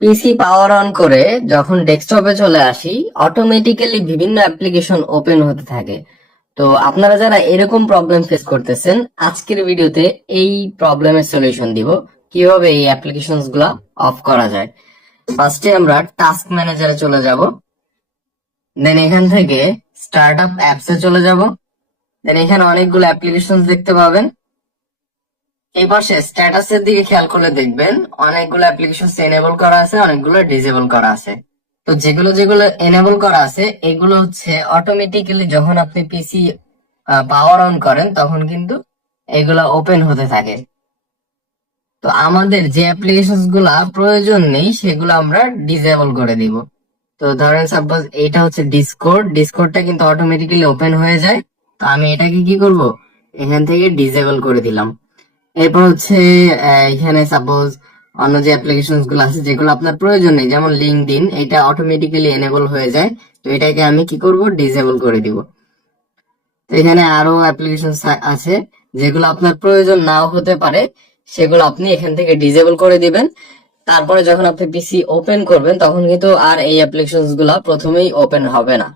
PC power on করে যখন ডেস্কটপে চলে আসি অটোমেটিক্যালি বিভিন্ন অ্যাপ্লিকেশন ওপেন হতে থাকে। তো আপনারা যারা এরকম প্রবলেম ফেস করতেছেন, আজকের ভিডিওতে এই প্রবলেমের সলিউশন দিব। কীভাবে এই অ্যাপ্লিকেশনগুলা অফ করা যায়? ফার্স্টে আমরা টাস্ক ম্যানেজারে চলে যাব। দেন এখান থেকে স্টার্ট আপ অ্যাপসে চলে যাব। দেন এখানে অনেকগুলো অ্যাপ্লিকেশন দেখতে পাবেন। এই পাশে স্ট্যাটাসের দিকে খেয়াল করলে দেখবেন অনেকগুলো অ্যাপ্লিকেশন এনেবল করা আছে, অনেকগুলো ডিসেবল করা আছে। তো যেগুলো যেগুলো এনেবল করা আছে, এগুলো হচ্ছে অটোমেটিক্যালি যখন আপনি পিসি পাওয়ার অন করেন, তখন কিন্তু এগুলা ওপেন হতে থাকে। তো আমাদের যে অ্যাপ্লিকেশনগুলা প্রয়োজন নেই, সেগুলো আমরা ডিসেবল করে দিব। তো ধরেন সাপোজ এটা হচ্ছে ডিসকোড ডিসকোডটা কিন্তু অটোমেটিক্যালি ওপেন হয়ে যায়। তো আমি এটাকে কি করব? এখান থেকে ডিসেবল করে দিলাম। এরপর হচ্ছে এখানে সাপোজ অন্য যে অ্যাপ্লিকেশনগুলো আছে যেগুলো আপনার প্রয়োজন নেই, যেমন লিঙ্কড এটা অটোমেটিক্যালি এনেবল হয়ে যায়। তো এটাকে আমি কি করব? ডিসেবল করে দিব। তো এখানে আরও অ্যাপ্লিকেশন আছে, যেগুলো আপনার প্রয়োজন নাও হতে পারে, সেগুলো আপনি এখান থেকে ডিসেবল করে দিবেন। তারপরে যখন আপনি পিসি ওপেন করবেন, তখন কিন্তু আর এই অ্যাপ্লিকেশনগুলা প্রথমেই ওপেন হবে না।